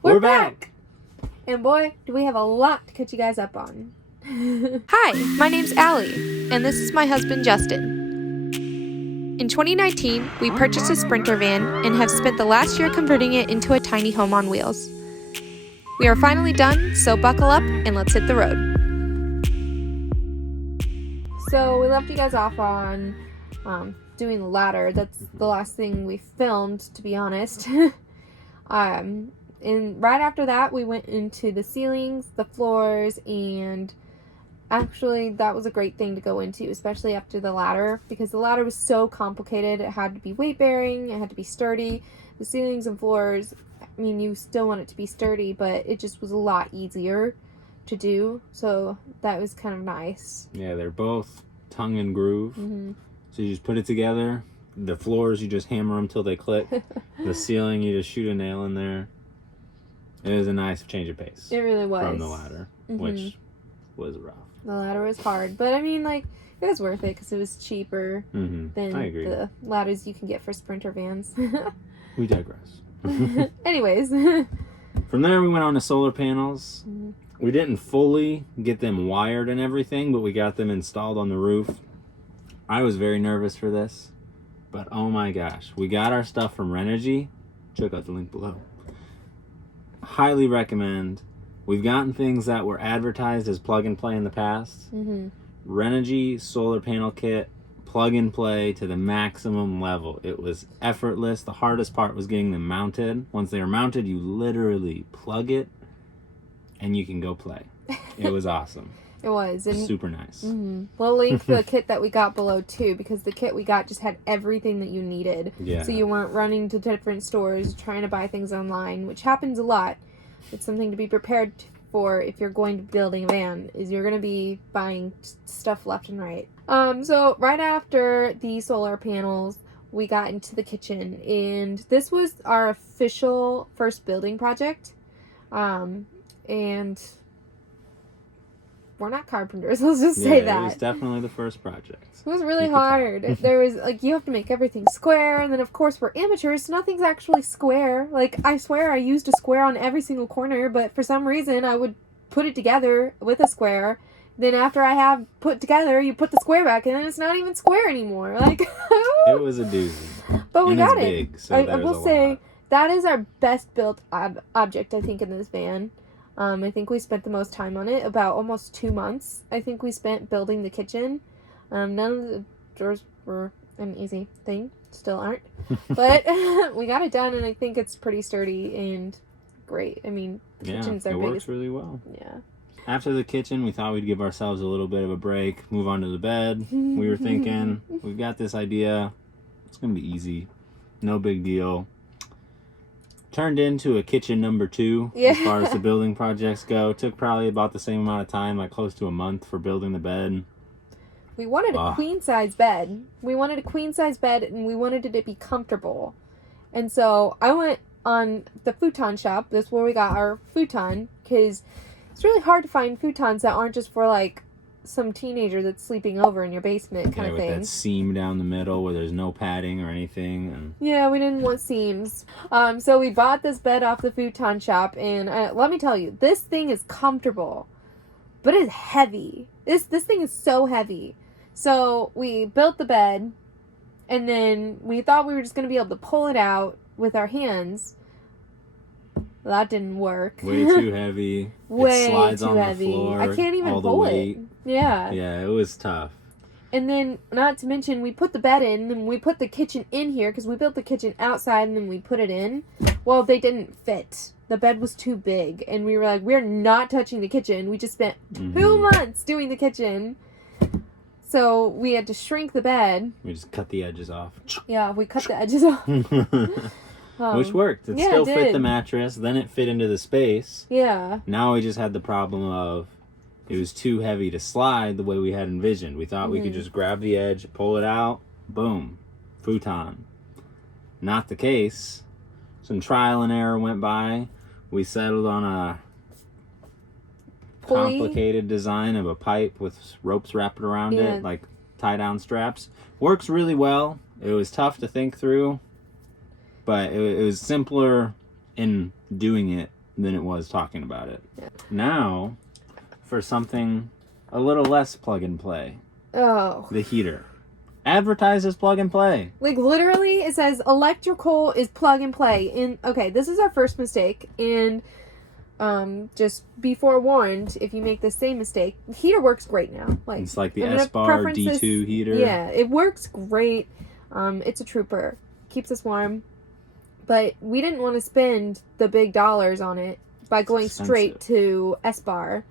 We're back! And boy, do we have a lot to catch you guys up on. Hi, my name's Allie, and this is my husband Justin. In 2019, we purchased a Sprinter van and have spent the last year converting it into a tiny home on wheels. We are finally done, so buckle up and let's hit the road. So we left you guys off on doing the ladder. That's the last thing we filmed, to be honest. And right after that, we went into the ceilings, the floors, and actually that was a great thing to go into, especially after the ladder, because the ladder was so complicated. It had to be weight bearing, it had to be sturdy. The ceilings and floors, I mean, you still want it to be sturdy, but it just was a lot easier to do, so that was kind of nice. Yeah, they're both tongue and groove. Mm-hmm. So you just put it together. The floors, you just hammer them till they click. The ceiling, you just shoot a nail in there. It was a nice change of pace. It really was. From the ladder, which was rough. The ladder was hard, but I mean, like, it was worth it because it was cheaper than the ladders you can get for Sprinter vans. We digress. Anyways. From there, we went on to solar panels. We didn't fully get them wired and everything, but we got them installed on the roof. I was very nervous for this, but oh my gosh. We got our stuff from Renogy. Check out the link below. Highly recommend. We've gotten things that were advertised as plug and play in the past. Renogy solar panel kit, plug and play to the maximum level. It was effortless. The hardest part was getting them mounted. Once they were mounted, you literally plug it and you can go play. It was awesome. It was. And super nice. We'll link the kit that we got below too, because the kit we got just had everything that you needed. Yeah. So you weren't running to different stores trying to buy things online, which happens a lot. It's something to be prepared for if you're going to be building a van, is you're going to be buying stuff left and right. So right after the solar panels, we got into the kitchen, and this was our official first building project. And we're not carpenters, let's just say that. It was definitely the first project. It was really hard. There was, like, you have to make everything square, and then, of course, we're amateurs, so nothing's actually square. Like, I swear I used a square on every single corner, but for some reason I would put it together with a square. Then after I have put together, you put the square back in, and it's not even square anymore. Like, it was a doozy. But we got it. Big, so I will say, that is our best built object, I think, in this van. I think we spent the most time on it, about almost 2 months. I think we spent building the kitchen. None of the drawers were an easy thing. Still aren't. But we got it done, and I think it's pretty sturdy and great. I mean, kitchens are it biggest. Works really well. Yeah. After the kitchen, we thought we'd give ourselves a little bit of a break, move on to the bed. We were thinking, we've got this idea. It's going to be easy. No big deal. Turned into a kitchen number 2 as far as the building projects go. Took probably about the same amount of time, like close to a month for building the bed. We wanted a queen size bed. We wanted a queen size bed, and we wanted it to be comfortable. And so I went on the futon shop. That's where we got our futon, because it's really hard to find futons that aren't just for, like, some teenager that's sleeping over in your basement kind of thing. With that seam down the middle where there's no padding or anything. And yeah, we didn't want seams. So we bought this bed off the futon shop, and let me tell you, this thing is comfortable, but it's heavy. This thing is so heavy. So we built the bed, and then we thought we were just going to be able to pull it out with our hands. Well, that didn't work. Way too heavy. Way it slides too on heavy. The floor, I can't even pull it. Yeah. Yeah, it was tough. And then, not to mention, we put the bed in, and then we put the kitchen in here, because we built the kitchen outside, and then we put it in. Well, they didn't fit. The bed was too big, and we were like, we're not touching the kitchen. We just spent 2 months doing the kitchen. So we had to shrink the bed. We just cut the edges off. Yeah, we cut the edges off. Which worked. It still fit the mattress. Then it fit into the space. Yeah. Now we just had the problem of it was too heavy to slide the way we had envisioned. We thought we could just grab the edge, pull it out, boom, futon. Not the case. Some trial and error went by. We settled on a complicated design of a pipe with ropes wrapped around it, like tie-down straps. Works really well. It was tough to think through, but it was simpler in doing it than it was talking about it. Yeah. Now, for something a little less plug and play. Oh. The heater. Advertised as plug and play. Like, literally, it says electrical is plug and play. And, okay, this is our first mistake. And, just be forewarned, if you make the same mistake, the heater works great now. Like, It's like the Esbar D2 heater. Yeah, it works great. It's a trooper. Keeps us warm. But we didn't want to spend the big dollars on it by going straight to Esbar.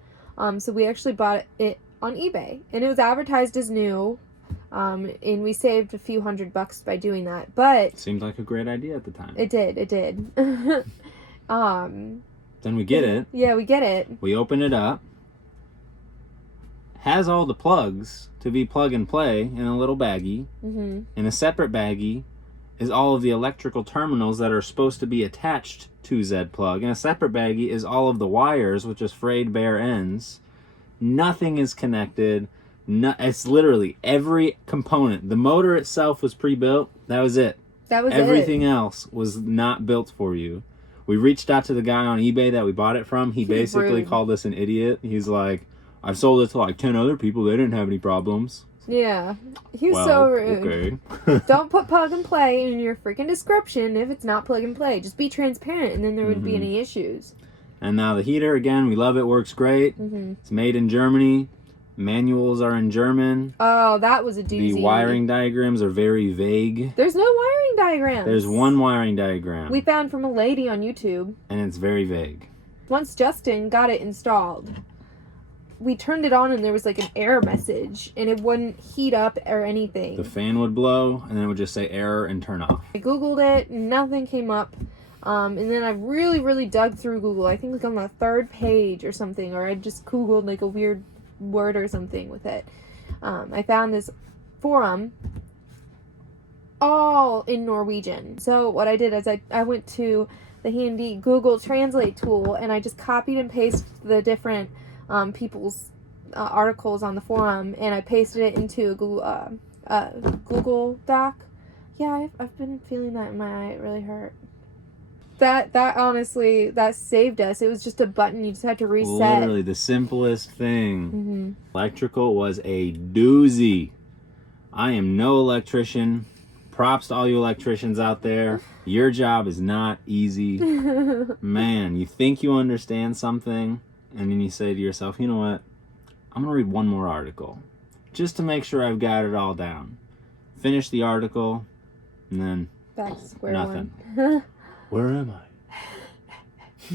So we actually bought it on eBay. And it was advertised as new. And we saved a few $100 by doing that. But seemed like a great idea at the time. It did. Then we get it. Yeah, we get it. We open it up. Has all the plugs to be plug and play in a little baggie. Mm-hmm. In a separate baggie is all of the electrical terminals that are supposed to be attached to Z-plug. In a separate baggie is all of the wires, which is frayed bare ends. Nothing is connected. No, it's literally every component. The motor itself was pre-built. That was it. Everything else was not built for you. We reached out to the guy on eBay that we bought it from. He basically called us an idiot. He's like, I've sold it to like 10 other people. They didn't have any problems. Yeah. He was so rude. Okay. Don't put plug and play in your freaking description if it's not plug and play. Just be transparent and then there wouldn't be any issues. And now the heater, again, we love it. Works great. Mm-hmm. It's made in Germany. Manuals are in German. Oh, that was a doozy. The wiring diagrams are very vague. There's no wiring diagrams. There's one wiring diagram. We found from a lady on YouTube. And it's very vague. Once Justin got it installed, we turned it on and there was like an error message and it wouldn't heat up or anything. The fan would blow and then it would just say error and turn off. I Googled it, nothing came up. And then I really dug through Google. I think like on the 3rd page or something, or I just Googled like a weird word or something with it. I found this forum all in Norwegian. So what I did is I went to the handy Google Translate tool and I just copied and pasted the different people's articles on the forum and I pasted it into a Google Doc. Yeah, I've been feeling that in my eye. It really hurt. That honestly, that saved us. It was just a button. You just had to reset. Literally the simplest thing. Electrical was a doozy. I am no electrician. Props to all you electricians out there. Your job is not easy. Man, you think you understand something, and then you say to yourself, you know what? I'm going to read one more article just to make sure I've got it all down. Finish the article, and then back to square nothing. one. Where am I?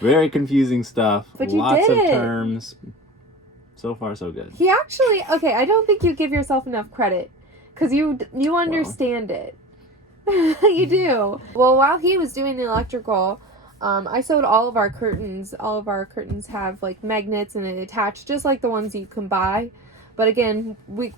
Very confusing stuff. But you Lots did of it. terms. So far, so good. He actually, okay, I don't think you give yourself enough credit because you understand it. You do. Well, while he was doing the electrical, I sewed all of our curtains. All of our curtains have like magnets and it attached just like the ones you can buy. But again, we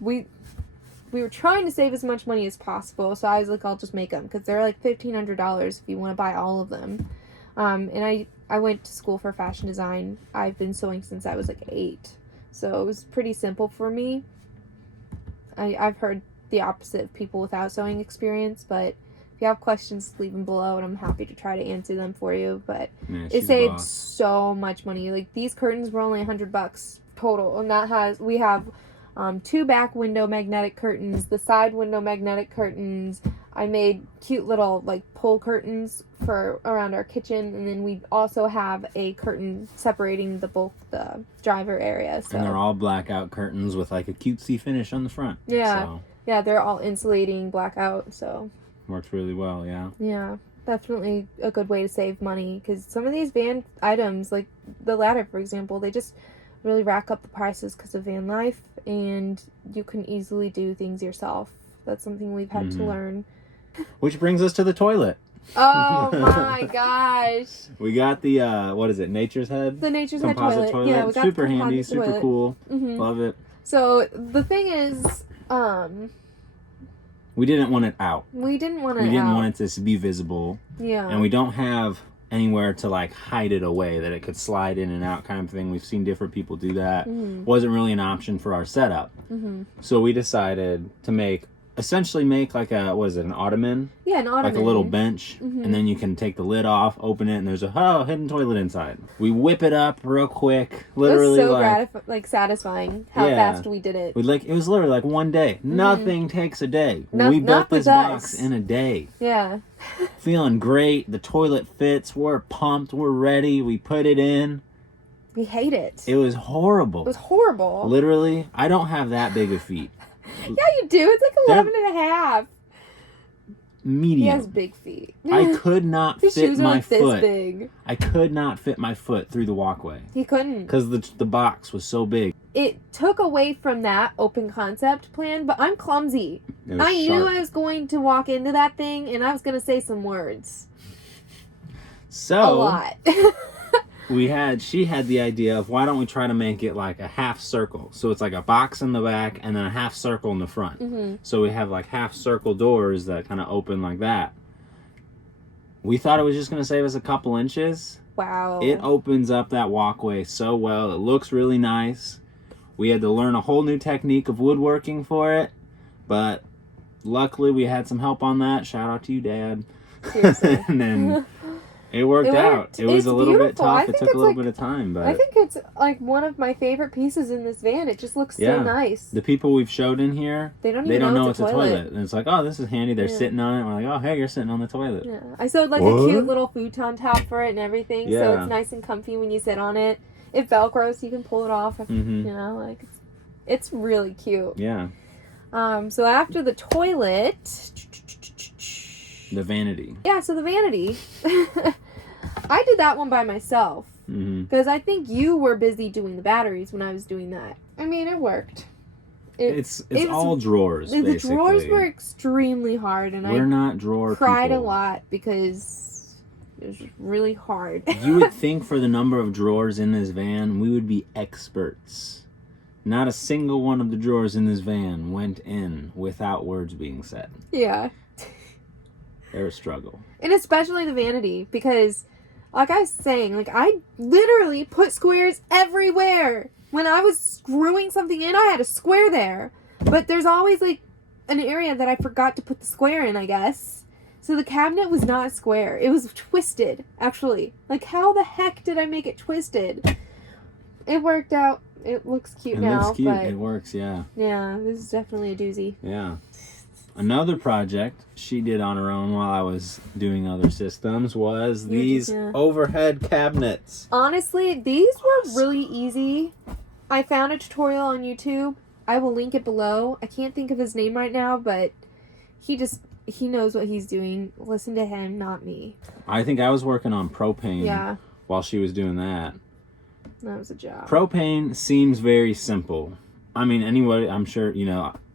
were trying to save as much money as possible, so I was like, I'll just make them because they're like $1,500 if you want to buy all of them. And I went to school for fashion design. I've been sewing since I was like 8, so it was pretty simple for me. I've heard the opposite of people without sewing experience, but if you have questions, leave them below, and I'm happy to try to answer them for you. But Yeah, it saved so much money. Like these curtains were only $100 total, and we have 2 back window magnetic curtains, the side window magnetic curtains. I made cute little like pull curtains for around our kitchen, and then we also have a curtain separating the driver area. So. And they're all blackout curtains with like a cutesy finish on the front. Yeah, so, yeah, they're all insulating blackout. So works really well. Yeah. Yeah, definitely a good way to save money because some of these van items, like the ladder, for example, they just really rack up the prices because of VANLIFE, and you can easily do things yourself. That's something we've had to learn. Which brings us to the toilet. Oh my gosh. We got the what is it? Nature's Head. The Nature's Head composite toilet. Yeah, we got super the handy, composite super toilet. cool. Love it. So the thing is, we didn't want it out. we didn't want it We didn't out. want it to be visible. Yeah. And we don't have anywhere to like hide it away that it could slide in and out kind of thing. We've seen different people do that. Wasn't really an option for our setup. So we decided to make essentially make like an ottoman? Yeah, an ottoman. Like a little bench, and then you can take the lid off, open it, and there's a hidden toilet inside. We whip it up real quick, literally. It was so satisfying how fast we did it. It was literally like one day. Nothing takes a day. We built this box in a day. Yeah. Feeling great. The toilet fits. We're pumped. We're ready. We put it in. We hate it. It was horrible. It was horrible. Literally, I don't have that big of feet. Yeah, you do. It's like 11 and a half. Medium. He has big feet. I could not His fit shoes are my like foot. This big. I could not fit my foot through the walkway. He couldn't. Because the box was so big. It took away from that open concept plan, but I'm clumsy. I knew I was going to walk into that thing and I was going to say some words. So a lot. She had the idea of, why don't we try to make it like a half circle? So it's like a box in the back and then a half circle in the front. Mm-hmm. So we have like half circle doors that kind of open like that. We thought it was just going to save us a couple inches. Wow. It opens up that walkway so well. It looks really nice. We had to learn a whole new technique of woodworking for it, but luckily we had some help on that. Shout out to you, Dad. Seriously. And then it worked out. It was a little bit tough. It took a little bit of time, but I think it's like one of my favorite pieces in this van. It just looks so nice. The people we've showed in here, they don't know it's a toilet. And it's like, oh, this is handy. They're sitting on it. We're like, oh, hey, you're sitting on the toilet. Yeah. I sewed like a cute little futon top for it and everything, so it's nice and comfy when you sit on it. It velcros, so you can pull it off. You know, like it's really cute. Yeah. So after the toilet, the vanity. Yeah, so the vanity. I did that one by myself because I think you were busy doing the batteries when I was doing that. I mean, it worked. It's all drawers. The basically. drawers were extremely hard, and we're not drawer cried people. a lot because it was really hard. You would think for the number of drawers in this van, we would be experts. Not a single one of the drawers in this van went in without words being said. Yeah. They're a struggle. And especially the vanity, because like I was saying, like I literally put squares everywhere. When I was screwing something in, I had a square there. But there's always like an area that I forgot to put the square in, I guess. So the cabinet was not square. It was twisted, actually. Like, how the heck did I make it twisted? It worked out. It looks cute now. It looks cute. But It works, yeah. yeah, this is definitely a doozy. Yeah. Another project she did on her own while I was doing other systems was these overhead cabinets. Honestly, these were really easy. I found a tutorial on YouTube. I will link it below. I can't think of his name right now, but he knows what he's doing. Listen to him, not me. I think I was working on propane while she was doing that. That was a job. Propane seems very simple. I mean, anybody, I'm sure,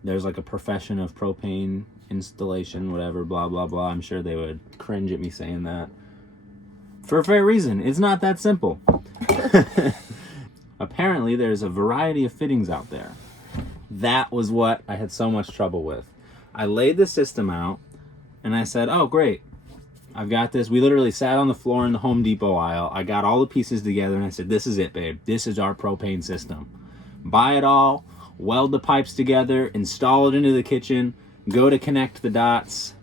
there's like a profession of propane installation, whatever, blah, blah, blah. I'm sure they would cringe at me saying that. For a fair reason. It's not that simple. Apparently, there's a variety of fittings out there. That was what I had so much trouble with. I laid the system out, and I said, oh, great. I've got this. We literally sat on the floor in the Home Depot aisle. I got all the pieces together, and I said, this is it, babe. This is our propane system. Buy it all. Weld the pipes together, install it into the kitchen, go to connect the dots,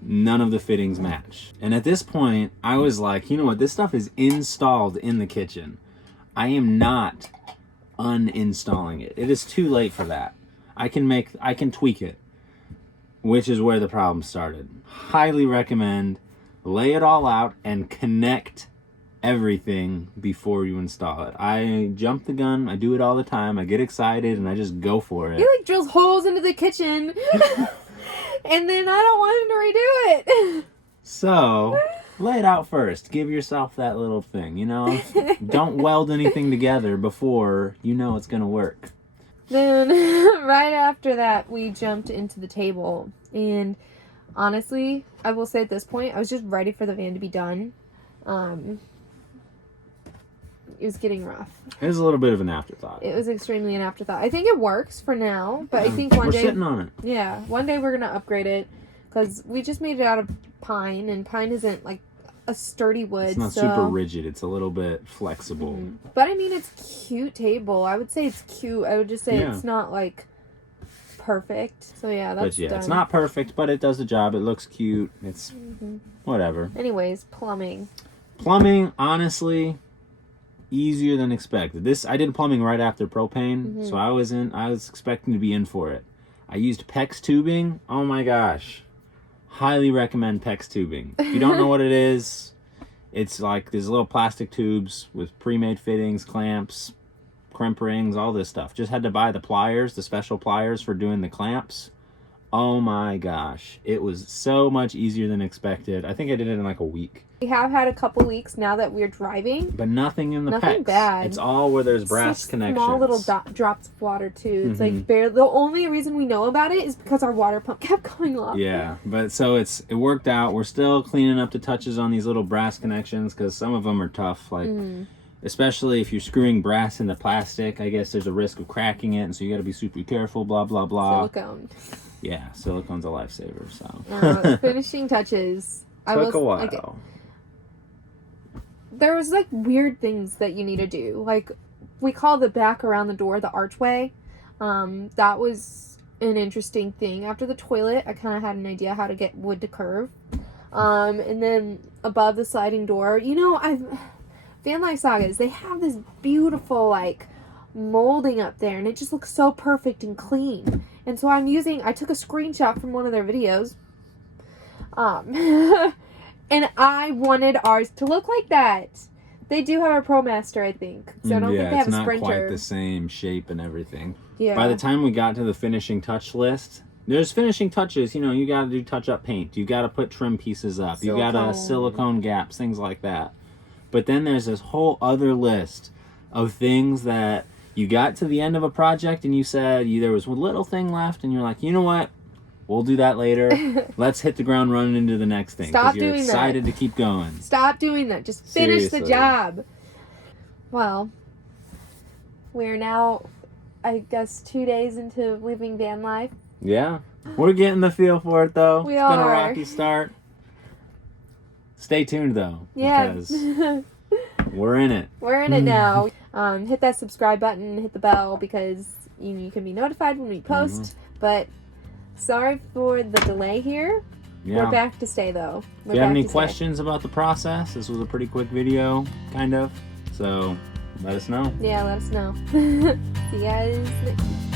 none of the fittings match. And at this point, I was like, you know what, this stuff is installed in the kitchen. I am not uninstalling it. It is too late for that. I can tweak it, which is where the problem started. Highly recommend, lay it all out and connect everything before you install it. I jump the gun. I do it all the time. I get excited and I just go for it. He like drills holes into the kitchen and then I don't want him to redo it. So lay it out first. Give yourself that little thing, Don't weld anything together before you know it's gonna work. Then right after that we jumped into the table, and honestly, I will say at this point I was just ready for the van to be done. It was getting rough. It was a little bit of an afterthought. It was extremely an afterthought. I think it works for now, but I think one day... We're sitting on it. Yeah, one day we're going to upgrade it, because we just made it out of pine, and pine isn't, like, a sturdy wood, It's not super rigid. It's a little bit flexible. Mm-hmm. But, I mean, it's a cute table. I would say it's cute. I would just say it's not, like, perfect. So yeah, that's But yeah, done. it's not perfect, but it does the job. It looks cute. It's whatever. Anyways, plumbing. Plumbing, honestly, easier than expected. I did plumbing right after propane, so I was expecting to be in for it. I used PEX tubing. Oh my gosh. Highly recommend PEX tubing. If you don't know what it is, it's like these little plastic tubes with pre-made fittings, clamps, crimp rings, all this stuff. Just had to buy the pliers, the special pliers for doing the clamps. Oh my gosh. It was so much easier than expected. I think I did it in like a week. We have had a couple leaks now that we're driving. But nothing in the Nothing PEX. bad. It's all where there's brass Such connections. Small little drops of water too. It's like barely. The only reason we know about it is because our water pump kept going off. Yeah, but so it worked out. We're still cleaning up the touches on these little brass connections because some of them are tough. Like, especially if you're screwing brass into plastic, I guess there's a risk of cracking it, and so you got to be super careful. Blah blah blah. Silicone. Yeah, silicone's a lifesaver. So Finishing touches. Took a while. Like, there was like weird things that you need to do. Like, we call the back around the door the archway. That was an interesting thing. After the toilet, I kind of had an idea how to get wood to curve. And then above the sliding door, VanLife Sagas, they have this beautiful like molding up there, and it just looks so perfect and clean. And so I took a screenshot from one of their videos. And I wanted ours to look like that. They do have a ProMaster, I think. So I don't think they have a Sprinter. It's not quite the same shape and everything. Yeah. By the time we got to the finishing touch list, there's finishing touches. You got to do touch-up paint. You got to put trim pieces up. You got to silicone gaps, things like that. But then there's this whole other list of things that you got to the end of a project and you said there was one little thing left, and you're like, you know what? We'll do that later. Let's hit the ground running into the next thing. Stop you're doing excited to keep going. Stop doing that. Just finish Seriously. the job. Well, we're now, I guess, 2 days into living van life. Yeah. We're getting the feel for it, though. We It's are. been a rocky start. Stay tuned, though. Yeah. Because we're in it. We're in it now. Hit that subscribe button, hit the bell, because you can be notified when we post. But sorry for the delay here. Yeah. We're back to stay, though. If you have any questions about the process, this was a pretty quick video, kind of. So let us know. Yeah, let us know. See you guys next time.